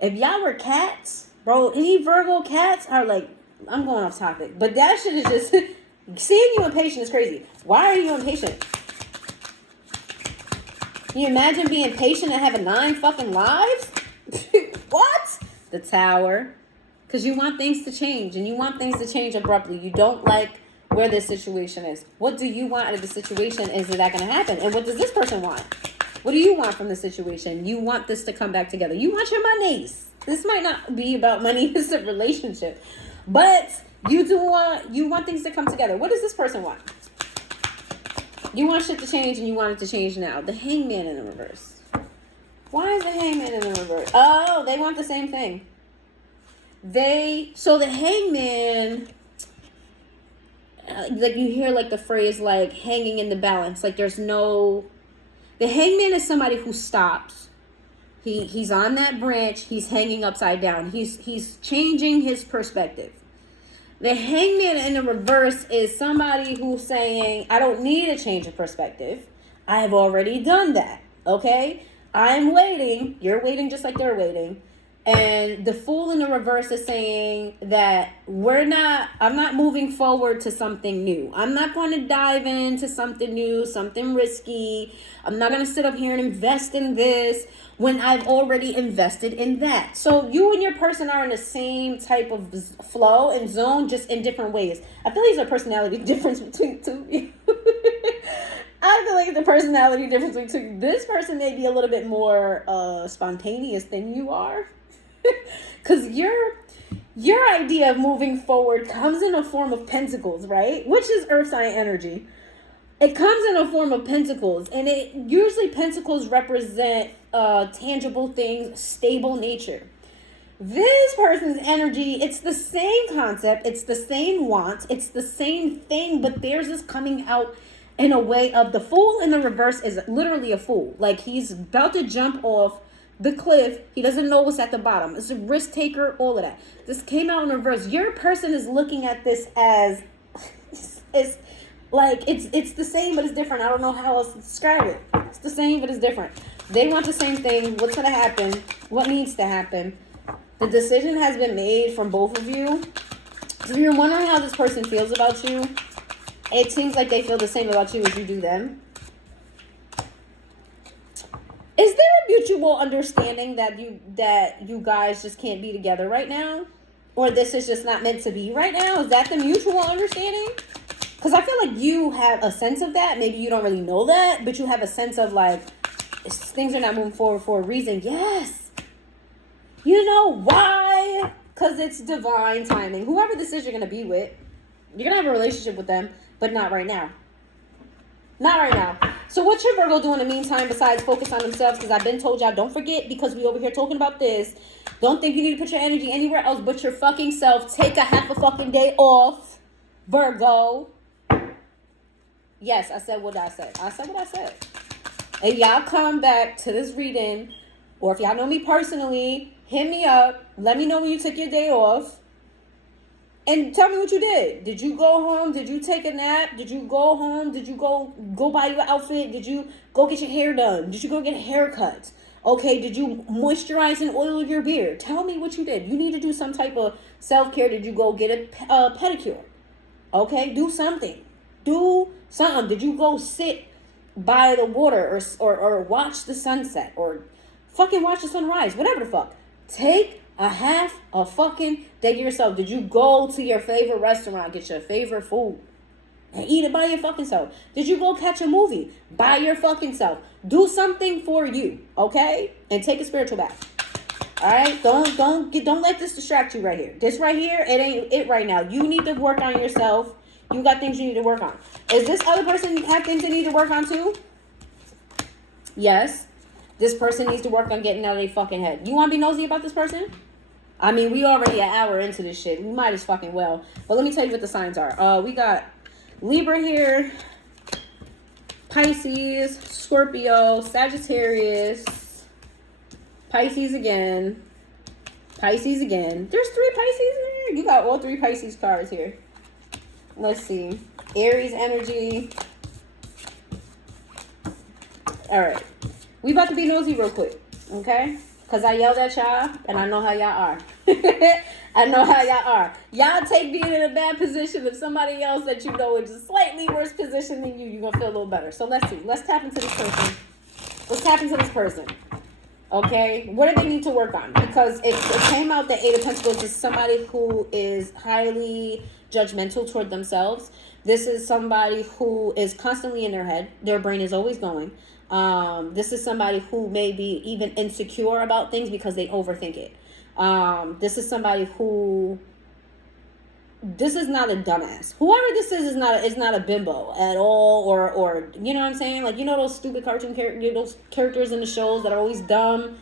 If y'all were cats, bro, any Virgo cats are like, I'm going off topic, but that shit is just... Seeing you impatient is crazy. Why are you impatient? Can you imagine being patient and having 9 fucking lives? What? The Tower. Because you want things to change. And you want things to change abruptly. You don't like where this situation is. What do you want out of the situation? Is that going to happen? And what does this person want? What do you want from the situation? You want this to come back together. You want your monies. This might not be about money. It's a relationship. But... You want things to come together. What does this person want? You want shit to change and you want it to change now. The Hangman in the reverse. Why is the Hangman in the reverse? Oh, they want the same thing. So the Hangman, like you hear like the phrase like hanging in the balance. Like the Hangman is somebody who stops. He's on that branch. He's hanging upside down. He's changing his perspective. The Hangman in the reverse is somebody who's saying, I don't need a change of perspective. I've already done that. Okay? I'm waiting. You're waiting just like they're waiting. And the Fool in the reverse is saying that I'm not moving forward to something new. I'm not going to dive into something new, something risky. I'm not going to sit up here and invest in this when I've already invested in that. So you and your person are in the same type of flow and zone, just in different ways. I feel there's a personality difference between two of you. I feel like the personality difference between this person may be a little bit more spontaneous than you are. Because your idea of moving forward comes in a form of pentacles, right? Which is earth sign energy. It comes in a form of pentacles, and usually pentacles represent tangible things, stable nature. This person's energy, it's the same concept, it's the same want, it's the same thing, but theirs is coming out in a way of the Fool in the reverse is literally a fool. Like he's about to jump off the cliff. He doesn't know what's at the bottom. It's a risk taker, all of that. This came out in reverse. Your person is looking at this as it's like it's the same but it's different. I don't know how else to describe it. It's the same but it's different. They want the same thing. What's gonna happen? What needs to happen? The decision has been made from both of you. So if you're wondering how this person feels about you, it seems like they feel the same about you as you do them. Is there mutual understanding that you guys just can't be together right now? Or this is just not meant to be right now? Is that the mutual understanding? Because I feel like you have a sense of that. Maybe you don't really know that, but you have a sense of like, things are not moving forward for a reason. Yes. You know why? Because it's divine timing. Whoever this is you're going to be with, you're going to have a relationship with them, but not right now. Not right now. So what's your Virgo doing in the meantime besides focus on themselves? Because I've been told y'all, don't forget, because we over here talking about this. Don't think you need to put your energy anywhere else but your fucking self. Take a half a fucking day off, Virgo. Yes, I said what I said. I said what I said. And y'all come back to this reading, or if y'all know me personally, hit me up. Let me know when you took your day off. And tell me what you did. Did you go home? Did you take a nap? Did you go home? Did you go buy your outfit? Did you go get your hair done? Did you go get a haircut? Okay, did you moisturize and oil your beard? Tell me what you did. You need to do some type of self-care. Did you go get a pedicure? Okay, do something. Do something. Did you go sit by the water or watch the sunset or fucking watch the sunrise? Whatever the fuck. Take a half a fucking day to yourself. Did you go to your favorite restaurant, get your favorite food, and eat it by your fucking self? Did you go catch a movie by your fucking self? Do something for you, okay? And take a spiritual bath. All right? Don't let this distract you right here. This right here, it ain't it right now. You need to work on yourself. You got things you need to work on. Is this other person have things they need to work on too? Yes. This person needs to work on getting out of their fucking head. You want to be nosy about this person? I mean, we already an hour into this shit. We might as fucking well. But let me tell you what the signs are. We got Libra here, Pisces, Scorpio, Sagittarius, Pisces again, Pisces again. There's 3 Pisces here. You got all 3 Pisces cards here. Let's see. Aries energy. All right. We about to be nosy real quick, okay? Because I yelled at y'all, and I know how y'all are. I know how y'all are. Y'all take being in a bad position. If somebody else that you know is a slightly worse position than you, you're going to feel a little better. So let's see. Let's tap into this person. Let's tap into this person. Okay? What do they need to work on? Because it came out the 8 of Pentacles is somebody who is highly judgmental toward themselves. This is somebody who is constantly in their head. Their brain is always going. This is somebody who may be even insecure about things because they overthink it. This is somebody who, this is not a dumbass. Whoever this is not a bimbo at all, or you know what I'm saying? Like, you know those stupid cartoon characters, those characters in the shows that are always dumb,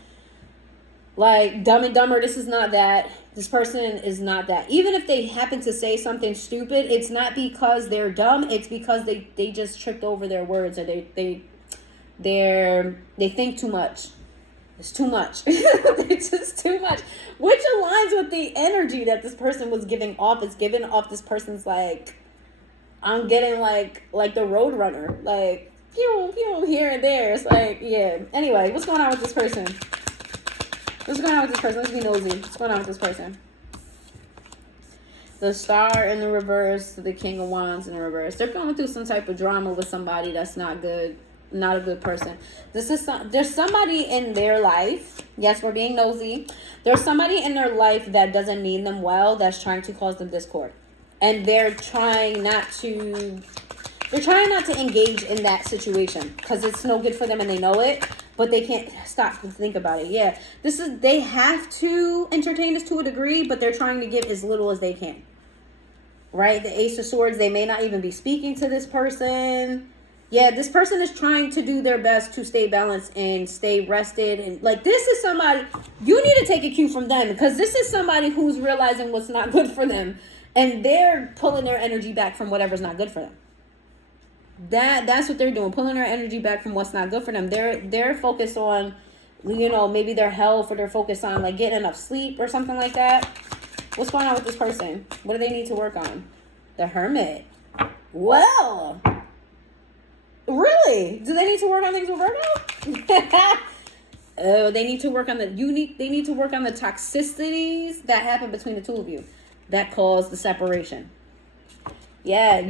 like Dumb and Dumber. This is not that. This person is not that. Even if they happen to say something stupid, it's not because they're dumb. It's because they just tripped over their words, or they think too much. It's too much. It's just too much, which aligns with the energy that this person was giving off. It's giving off this person's like, I'm getting like the road runner, like pew pew here and there. It's like, yeah. Anyway, what's going on with this person? What's going on with this person? Let's be nosy. What's going on with this person? The Star in the reverse, the King of Wands in the reverse. They're going through some type of drama with somebody that's not good. Not a good person. There's somebody in their life. Yes, we're being nosy. There's somebody in their life that doesn't mean them well, that's trying to cause them discord. And they're trying not to engage in that situation because it's no good for them and they know it, but they can't stop to think about it. Yeah. They have to entertain this to a degree, but they're trying to give as little as they can. Right? The Ace of Swords, they may not even be speaking to this person. Yeah, this person is trying to do their best to stay balanced and stay rested. And like, this is somebody, you need to take a cue from them, because this is somebody who's realizing what's not good for them. And they're pulling their energy back from whatever's not good for them. That's what they're doing, pulling their energy back from what's not good for them. They're focused on, you know, maybe their health, or they're focused on like getting enough sleep or something like that. What's going on with this person? What do they need to work on? The Hermit. Well, really? Do they need to work on things with Virgo? Oh, they need to work on they need to work on the toxicities that happen between the two of you that cause the separation. Yeah,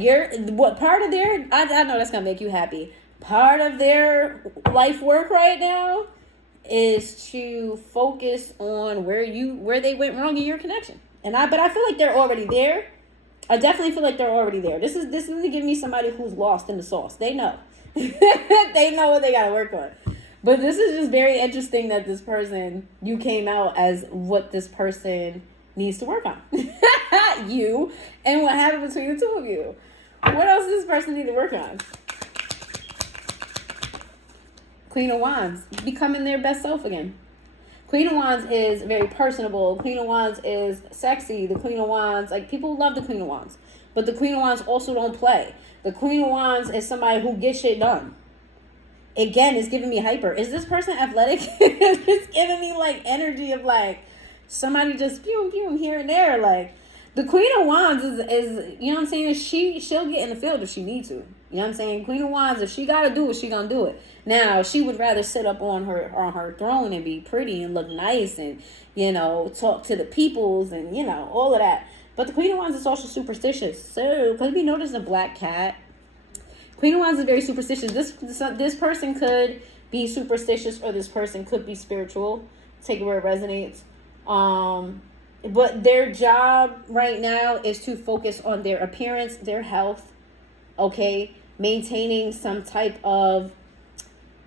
what part of I know that's gonna make you happy. Part of their life work right now is to focus on where they went wrong in your connection. But I feel like they're already there. I definitely feel like they're already there. This is to give me somebody who's lost in the sauce. They know. They know what they gotta work on. But this is just very interesting that this person, you came out as what this person needs to work on. You, and what happened between the two of you. What else does this person need to work on? Queen of Wands, becoming their best self again. Queen of Wands is very personable. Queen of Wands is sexy. The Queen of Wands, like, people love the Queen of Wands. But the Queen of Wands also don't play. The Queen of Wands is somebody who gets shit done. Again, it's giving me hyper. Is this person athletic? It's giving me, like, energy of, like, somebody just pew, pew, here and there. Like, the Queen of Wands is you know what I'm saying? She'll get in the field if she needs to. You know what I'm saying? Queen of Wands, if she gotta do it, she gonna do it. Now, she would rather sit up on her throne and be pretty and look nice and, you know, talk to the peoples and, you know, all of that. But the Queen of Wands is also superstitious. So, could we notice a black cat? Queen of Wands is very superstitious. This person could be superstitious, or this person could be spiritual. Take it where it resonates. But their job right now is to focus on their appearance, their health, okay? Maintaining some type of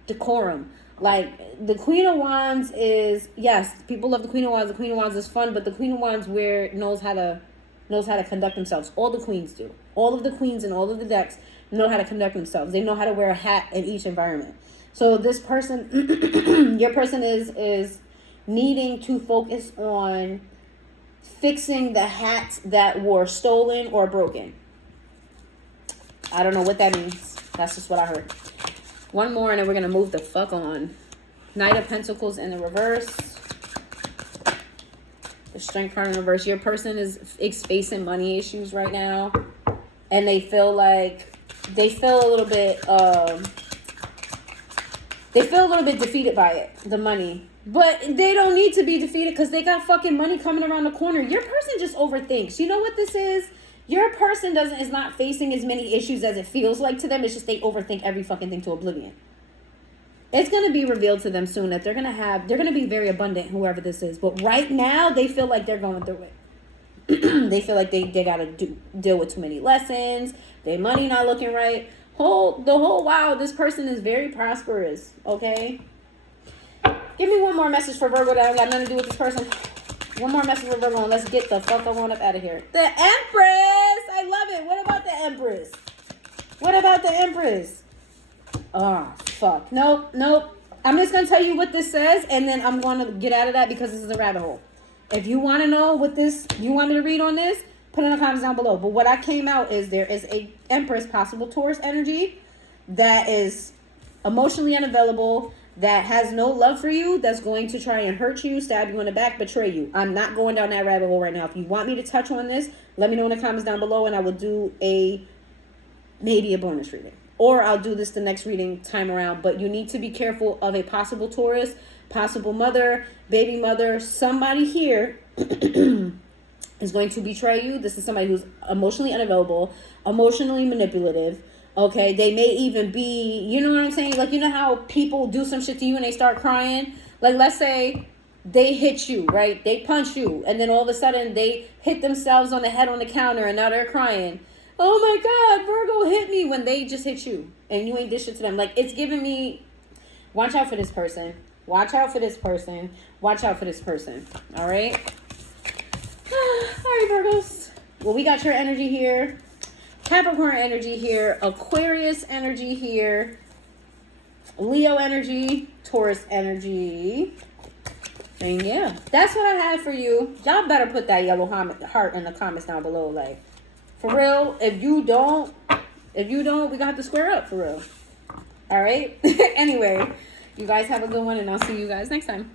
decorum. Like, the Queen of Wands is, yes, people love the Queen of Wands. The Queen of Wands is fun, but the Queen of Wands knows how to conduct themselves. All the queens do. All of the queens and all of the decks know how to conduct themselves. They know how to wear a hat in each environment. So this person, your person is needing to focus on fixing the hats that were stolen or broken. I don't know what that means. That's just what I heard. One more and then we're going to move the fuck on. Knight of Pentacles in the reverse. The Strength card in the reverse. Your person is facing money issues right now. And they feel a little bit defeated by it. The money. But they don't need to be defeated because they got fucking money coming around the corner. Your person just overthinks. You know what this is? Your person is not facing as many issues as it feels like to them. It's just they overthink every fucking thing to oblivion. It's going to be revealed to them soon that they're going to be very abundant, whoever this is. But right now, they feel like they're going through it. They feel like they got to deal with too many lessons. Their money not looking right. Wow, this person is very prosperous, okay? Give me one more message for Virgo that I got nothing to do with this person. One more message for Virgo and let's get the fuck on up out of here. The Empress! I love it. What about the Empress? What about the Empress? Oh, fuck. Nope. I'm just going to tell you what this says and then I'm going to get out of that because this is a rabbit hole. If you want to know you want me to read on this, put it in the comments down below. But what I came out is there is a Empress, possible Taurus energy that is emotionally unavailable, that has no love for you, that's going to try and hurt you, stab you in the back, betray you. I'm not going down that rabbit hole right now. If you want me to touch on this, let me know in the comments down below and I will do maybe a bonus reading. Or I'll do this the next reading time around. But you need to be careful of a possible Taurus, possible mother, baby mother. Somebody here is going to betray you. This is somebody who's emotionally unavailable, emotionally manipulative. Okay, they may even be, you know what I'm saying? Like, you know how people do some shit to you and they start crying? Like, let's say they hit you, right? They punch you. And then all of a sudden they hit themselves on the head on the counter and now they're crying. Oh my God, Virgo hit me, when they just hit you. And you ain't did shit to them. Like, it's giving me, watch out for this person. Watch out for this person. Watch out for this person. All right? All right, Virgos. Well, we got your energy here. Capricorn energy here, Aquarius energy here, Leo energy, Taurus energy, and yeah, that's what I have for you. Y'all better put that yellow heart in the comments down below. Like, for real, if you don't, we got to square up for real. All right. Anyway, you guys have a good one and I'll see you guys next time.